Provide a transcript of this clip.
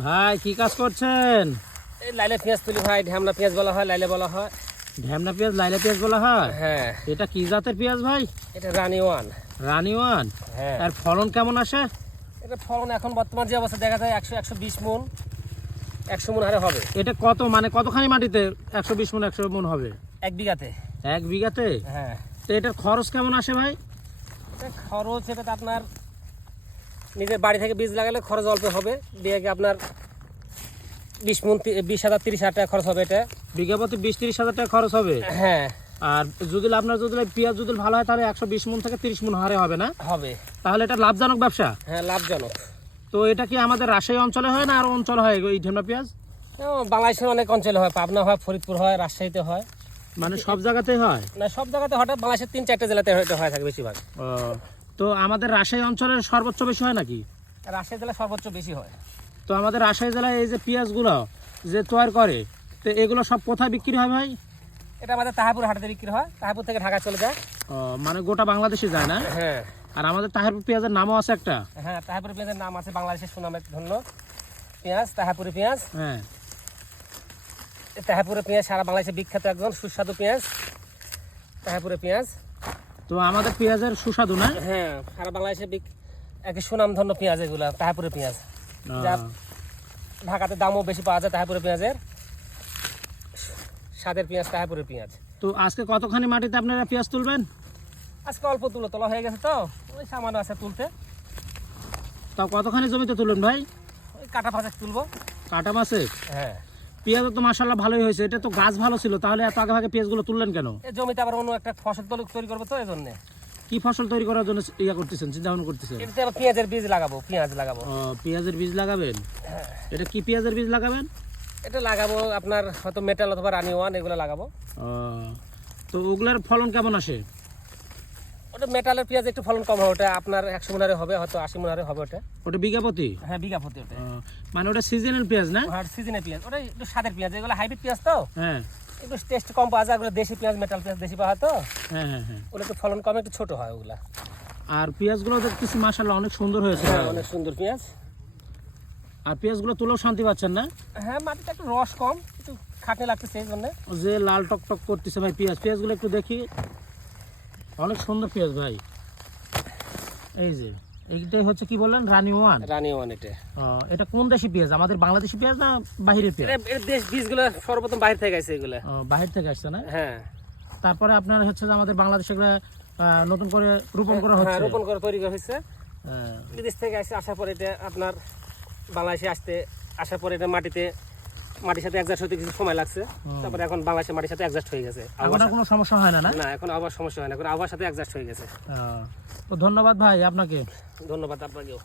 ভাই কি কাজ করছেন? এই লাইলা পেঁয়াজ তুলি ভাই, ঢ্যামনা পেঁয়াজ বলা হয়, লাইলা বলা হয়। ঢ্যামনা পেঁয়াজ, লাইলা পেঁয়াজ বলা হয়? হ্যাঁ। এটা কি জাতের পেঁয়াজ ভাই? এটা রানি ওয়ান। রানি ওয়ান? হ্যাঁ। আর ফলন কেমন আসে? এটা ফলন এখন বর্তমান যে অবস্থা দেখা যায় 100-120 মন, 100 মন হারে হবে। এটা কতখানি মাটিতে 120 মন 100 মন হবে? 1 বিঘাতে। 1 বিঘাতে? হ্যাঁ। তো এটার খরচ কেমন আসে ভাই? খরচ এটা আপনার নিজের বাড়ি থেকে বীজ লাগালে খরচ অল্প হবে। বিঘাকে আপনার 20,000 30,000 টাকা খরচ হবে। এটা বিঘা প্রতি 20-30 হাজার টাকা খরচ হবে। হ্যাঁ। আর যদি পেঁয়াজ যদি ভালো হয় তাহলে 120 মন থেকে 30 মন হারে হবে না? হবে। তাহলে এটা লাভজনক ব্যবসা? হ্যাঁ, লাভজনক। তো এটা কি আমাদের রাজশাহী অঞ্চলে হয় না আর অঞ্চলে হয় এই ঢেমনা পেঁয়াজ? বাংলাদেশের অনেক অঞ্চলে হয়, পাবনা হয়, ফরিদপুর হয়, রাজশাহীতে হয়। মানে সব জায়গাতেই হয় না, সব জায়গাতে হঠাৎ বাংলাদেশের 3-4টে জেলাতে হয়তো হয় থাকে বেশিরভাগ। ও, তো আমাদের রাজশাহী অঞ্চলের সর্বোচ্চ বেশি হয় নাকি? রাজশাহী জেলা সর্বোচ্চ বেশি হয়। তো আমাদের রাজশাহী জেলায় এই যে পেঁয়াজগুলো যে তৈরি করে, তো এগুলো সব কোথায় বিক্রি হয় ভাই? এটা আমাদের তাহাপুর হাটে বিক্রি হয়, তাহাপুর থেকে ঢাকা চলে যায়। ও, মানে গোটা বাংলাদেশে যায় না? হ্যাঁ। আর আমাদের তাহিরপুর পেঁয়াজের নামও আছে একটা। হ্যাঁ, তাহাপুরি পেঁয়াজের নাম আছে, বাংলাদেশের সুনামের ধন্য পেঁয়াজ তাহাপুরি পেঁয়াজ। হ্যাঁ। তাহাপুরে পেঁয়াজ সারা বাংলাদেশে বিখ্যাত একজন সুস্বাদু পেঁয়াজ, তাহাপুরে পেঁয়াজ। তো আমাদের পেঁয়াজের সুস্বাদু না? হ্যাঁ, সারা বাংলাদেশে একই সুনামধন্য পেঁয়াজ এগুলা, তাহাপুরে পেঁয়াজ। যা ঢাকাতে দামও বেশি পাওয়া যায় তাহাপুরে পেঁয়াজের, স্বাদের পেঁয়াজ তাহাপুরে পেঁয়াজ। তো আজকে কতখানি মাটিতে আপনারা পেঁয়াজ তুলবেন? আজকে অল্প তোলা হয়ে গেছে, তো ওই সামান্য আছে তুলতে। তাও কতখানি জমিতে তুলবেন ভাই? ওই কাটা 5 তুলবো। কাটা মাসে? হ্যাঁ। পেঁয়াজ তো মাশাআল্লাহ ভালোই হয়েছে। এটা তো গাছ ভালো ছিল, তাহলে এত আগে ভাগে পেঁয়াজগুলো তুললেন কেন? এই জমিতে আবার অন্য একটা ফসল তৈরি করবো, তো এই জন্য। কি ফসল তৈরি করার জন্য করতেছেন, চিন্তা ভাবনা করতেছেন? এটাতে আবার পেঁয়াজের বীজ লাগাবো, পেঁয়াজ লাগাবো। ও, পেঁয়াজের বীজ লাগাবেন? এটা কি পেঁয়াজের বীজ লাগাবেন? এটা লাগাবো আপনার হয়তো মেটাল অথবা রানি ওয়ান, এগুলো লাগাবো। ও, তো ওগুলার ফলন কেমন আসে? ওটা মেটালের পেঁয়াজ একটু ফলন কম হয়, ওটা আপনার 100 মনারে হবে, হয়তো 80 মনারে হবে ওটা। ওটা বিঘা প্রতি? হ্যাঁ, বিঘা প্রতি ওটা। মানে ওটা সিজনাল পেঁয়াজ না? আর সিজনের পেঁয়াজ, ওটা একটু স্বাদের পেঁয়াজ, এগুলো হাইব্রিড পেঁয়াজ, তো হ্যাঁ। একটু টেস্ট কম পাওয়া যায়। ওগুলো দেশি পেঁয়াজ, মেটাল পেঁয়াজ দেশি পাওয়া হয়, তো হ্যাঁ হ্যাঁ হ্যাঁ। ওগুলো একটু ফলন কম, একটু ছোট হয় ওগুলা। আর পেঁয়াজগুলো দেখতেছি মাশাআল্লাহ অনেক সুন্দর হয়েছে। হ্যাঁ, অনেক সুন্দর পেঁয়াজ। আর পেঁয়াজগুলো তুলেও শান্তি পাচ্ছেন না? হ্যাঁ, মাটিতে একটু রস কম, একটু খাটনি লাগতেছে এই জন্য। যে লাল টক টক করতেছে ভাই পেঁয়াজগুলো একটু দেখি, অনেক সুন্দর পেঁয়াজ ভাই। এই যে এইটাই হচ্ছে কি বললেন, রানি ওয়ান? রানি ওয়ান এটা। এটা কোন দেশি পেঁয়াজ, আমাদের বাংলাদেশি পেঁয়াজ না বাহিরের পেঁয়াজ? এর দেশ বীজগুলো সর্বপ্রথম বাইরে থেকে আসছে এগুলো। বাহির থেকে আসছে না? হ্যাঁ। তারপরে আপনার হচ্ছে যে আমাদের বাংলাদেশে এগুলো নতুন করে রোপণ করা হচ্ছে। হ্যাঁ, রোপণ করে তৈরি করা হয়েছে। হ্যাঁ। বিদেশ থেকে আসে, আসার পরে এটা আপনার বাংলাদেশে আসার পরে এটা মাটির সাথে অ্যাডজাস্ট হতে কিছু সময় লাগছে। তারপরে এখন বাংলাদেশের মাটির সাথে অ্যাডজাস্ট হয়ে গেছে। এখন আর কোনো সমস্যা হয় না? না, এখন আবার সমস্যা হয় না, এখন আবহাওয়ার সাথে অ্যাডজাস্ট হয়ে গেছে। তো ধন্যবাদ ভাই আপনাকে। ধন্যবাদ আপনাকেও।